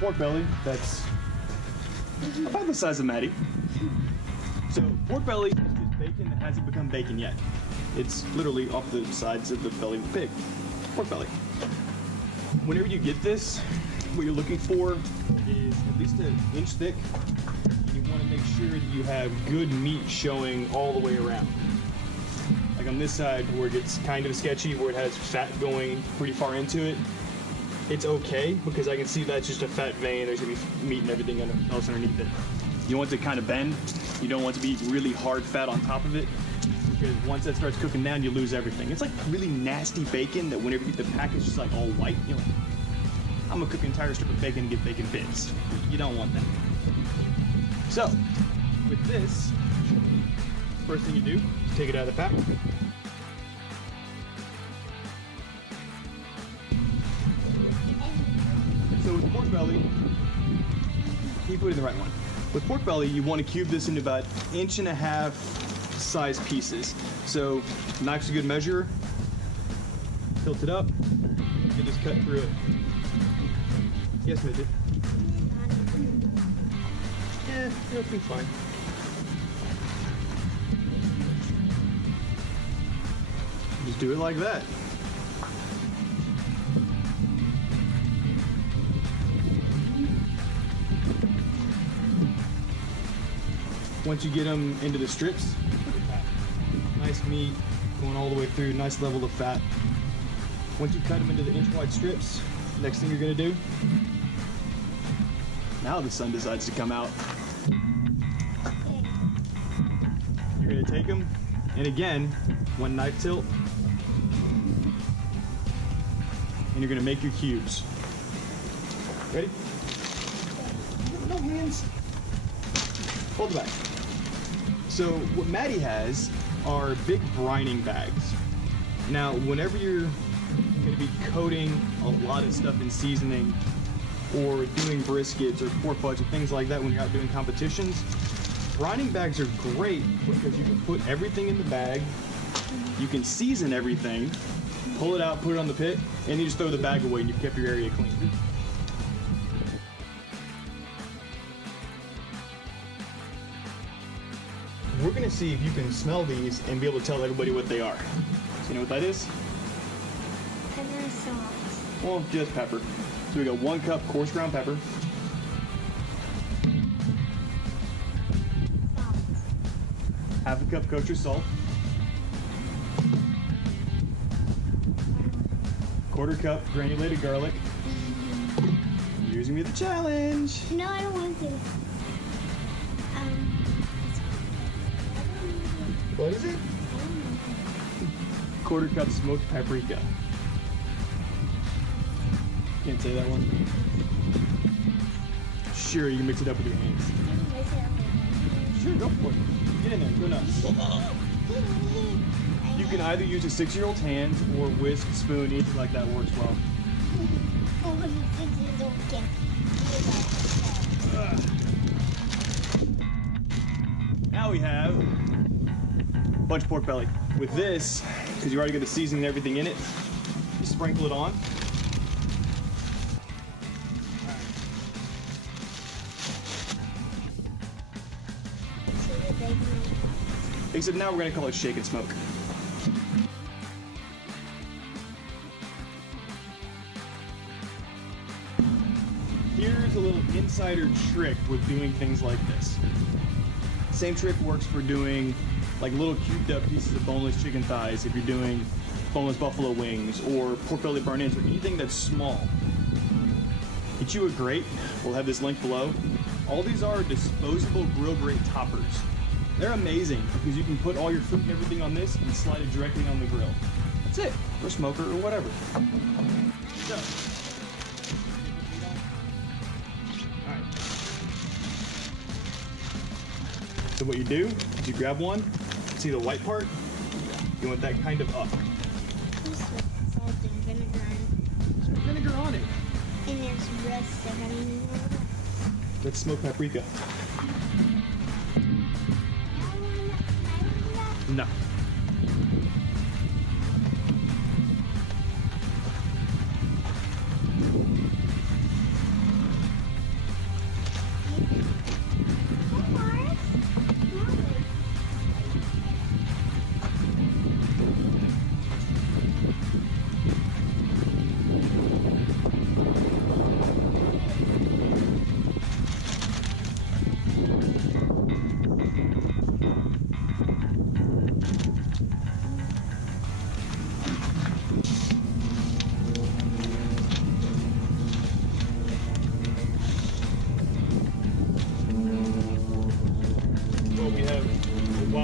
pork belly that's about the size of Maddie. So pork belly is just bacon that hasn't become bacon yet. It's literally off the sides of the belly of the pig. Pork belly. Whenever you get this, what you're looking for is at least an inch thick. You want to make sure that you have good meat showing all the way around. Like on this side where it gets kind of sketchy, where it has fat going pretty far into it, it's okay because I can see that's just a fat vein. There's gonna be meat and everything else underneath it. You want it to kind of bend. You don't want it to be really hard fat on top of it because once that starts cooking down, you lose everything. It's like really nasty bacon that whenever you get the package just like all white, you're like, I'm gonna cook an entire strip of bacon and get bacon bits. You don't want that. So, with this, first thing you do is take it out of the pack. So with pork belly, you put it in the right one. With pork belly, you want to cube this into about 1.5 inch size pieces. So knife's a good measure. Tilt it up, and just cut through it. Yes, midget. Yeah, it'll be fine. Just do it like that. Once you get them into the strips, look at that. Nice meat going all the way through, nice level of fat. Once you cut them into the inch wide strips, next thing you're gonna do, now the sun decides to come out. You're gonna take them, and again, one knife tilt, and you're gonna make your cubes. Ready? No hands. Hold it back. So what Maddie has are big brining bags. Now, whenever you're gonna be coating a lot of stuff in seasoning or doing briskets or pork butts or things like that when you're out doing competitions, brining bags are great because you can put everything in the bag, you can season everything, pull it out, put it on the pit, and you just throw the bag away and you've kept your area clean. We're gonna see if you can smell these and be able to tell everybody what they are. So you know what that is? Pepper sauce. Well, just pepper. So we got 1 cup coarse ground pepper. Salt. Half a cup kosher salt. 1/4 cup granulated garlic. Here's gonna be the challenge. No, I don't want to. What is it? 1/4 cup smoked paprika. Can't say that one. Sure, you can mix it up with your hands. Sure, go for it. Get in there, go nuts. You can either use a 6-year-old's hands or whisk, spoon, anything like that works well. Now we have a bunch of pork belly. With this, because you already got the seasoning and everything in it, you sprinkle it on. Except now we're gonna call it shake and smoke. Here's a little insider trick with doing things like this. Same trick works for doing like little cubed up pieces of boneless chicken thighs if you're doing boneless buffalo wings or pork belly burnt-ins or anything that's small. Get you a grate, we'll have this link below. All these are disposable grill grate toppers. They're amazing because you can put all your fruit and everything on this and slide it directly on the grill. That's it, or smoker or whatever. So, all right. So what you do is you grab one, see the white part? You want that kind of up. Salt and vinegar. There's vinegar on it. And there's rest of onion. That's smoked paprika. No.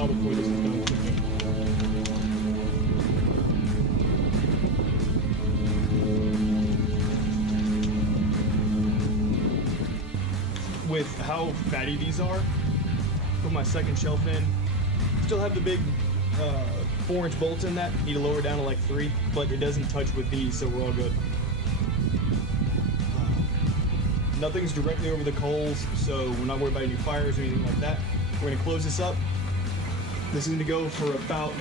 while before this is done cooking. With how fatty these are, put my second shelf in. Still have the big 4-inch bolts in that. Need to lower it down to like 3, but it doesn't touch with these, so we're all good. Nothing's directly over the coals, so we're not worried about any fires or anything like that. We're gonna close this up. This is gonna go for about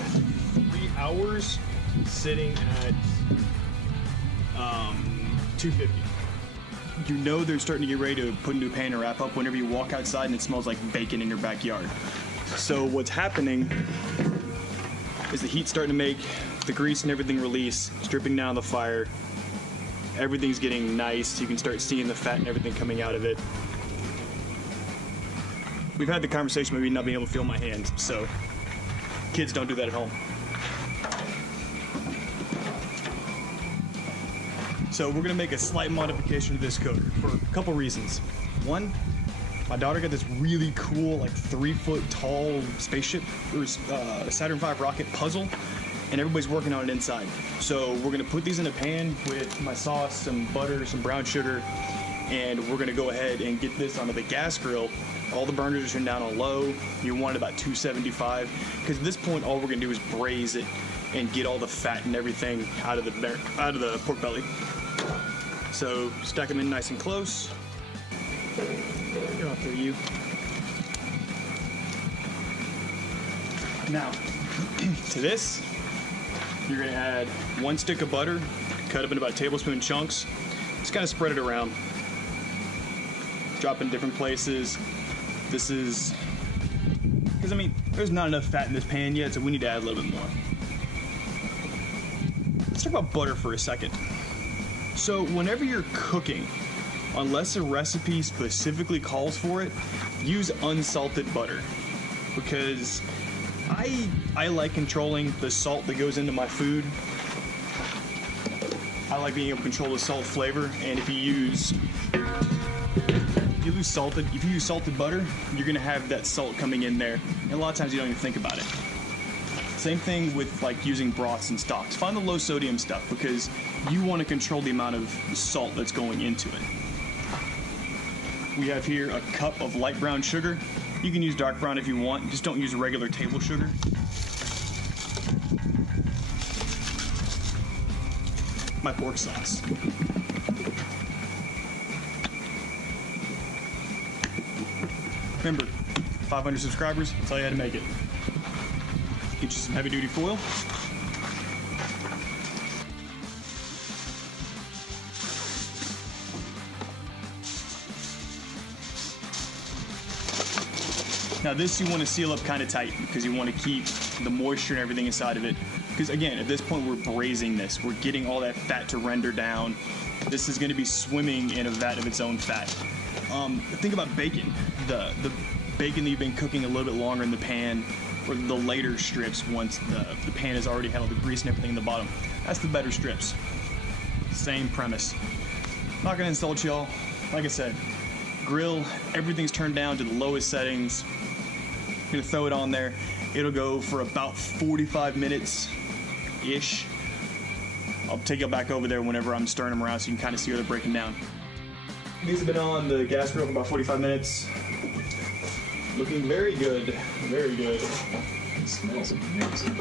3 hours, sitting at 250. You know they're starting to get ready to put into a pan and wrap up whenever you walk outside and it smells like bacon in your backyard. So what's happening is the heat's starting to make the grease and everything release, it's dripping down the fire. Everything's getting nice. You can start seeing the fat and everything coming out of it. We've had the conversation about me not being able to feel my hands, so kids don't do that at home. So we're gonna make a slight modification to this cook for a couple reasons. One, my daughter got this really cool, like 3-foot tall spaceship, or Saturn V rocket puzzle, and everybody's working on it inside. So we're gonna put these in a pan with my sauce, some butter, some brown sugar, and we're gonna go ahead and get this onto the gas grill. All the burners are turned down on low. You want it about 275, because at this point all we're gonna do is braise it and get all the fat and everything out of the pork belly. So stack them in nice and close. Get off there, you. Now, to this, you're gonna add 1 stick of butter, cut up in about tablespoon chunks. Just kind of spread it around. Drop in different places. This is, because I mean, there's not enough fat in this pan yet, so we need to add a little bit more. Let's talk about butter for a second. So whenever you're cooking, unless a recipe specifically calls for it, use unsalted butter, because I like controlling the salt that goes into my food. I like being able to control the salt flavor, and if you use salted butter, you're gonna have that salt coming in there, and a lot of times you don't even think about it. Same thing with like using broths and stocks. Find the low sodium stuff, because you want to control the amount of salt that's going into it. We have here a cup of light brown sugar. You can use dark brown if you want, just don't use regular table sugar. My pork sauce. Remember, 500 subscribers, that's all you had to make it. Get you some heavy duty foil. Now this you want to seal up kind of tight, because you want to keep the moisture and everything inside of it. Because again, at this point we're braising this. We're getting all that fat to render down. This is going to be swimming in a vat of its own fat. Think about bacon. The bacon that you've been cooking a little bit longer in the pan, or the later strips once the pan has already had all the grease and everything in the bottom. That's the better strips. Same premise. Not gonna insult y'all. Like I said, grill, everything's turned down to the lowest settings. Gonna throw it on there. It'll go for about 45 minutes-ish. I'll take you back over there whenever I'm stirring them around so you can kind of see where they're breaking down. These have been on the gas grill for about 45 minutes. Looking very good, very good. It smells amazing.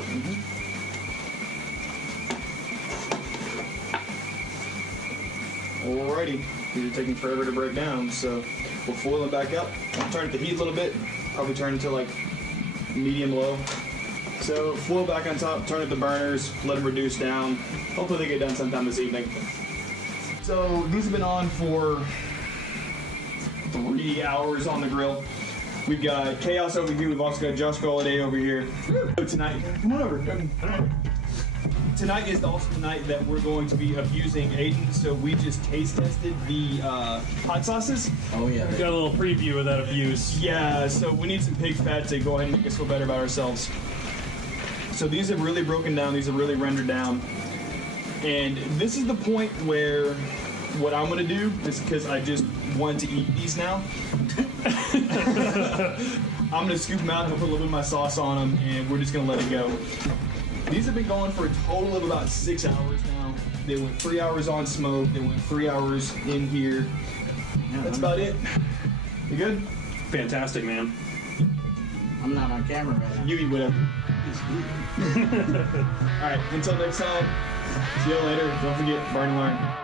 Alrighty, these are taking forever to break down, so we'll foil them back up. I'll turn up the heat a little bit, probably turn it to like medium-low. So foil back on top, turn up the burners, let them reduce down. Hopefully they get done sometime this evening. So these have been on for 3 hours on the grill. We've got Chaos over here. We've also got Josh Galladay over here. Tonight, come on over. Tonight is also the night that we're going to be abusing Aiden. So we just taste tested the hot sauces. Oh yeah. We got a little preview of that abuse. Yeah, so we need some pig fat to go ahead and make us feel better about ourselves. So these have really broken down. These have really rendered down. And this is the point where what I'm going to do is, because I just want to eat these now, I'm gonna scoop them out and put a little bit of my sauce on them, and we're just gonna let it go. These have been going for a total of about 6 hours now. They went 3 hours on smoke. They went 3 hours in here. That's about it. You good? Fantastic, man. I'm not on camera right now. You eat whatever. All right. Until next time. See you later. Don't forget, burn and learn.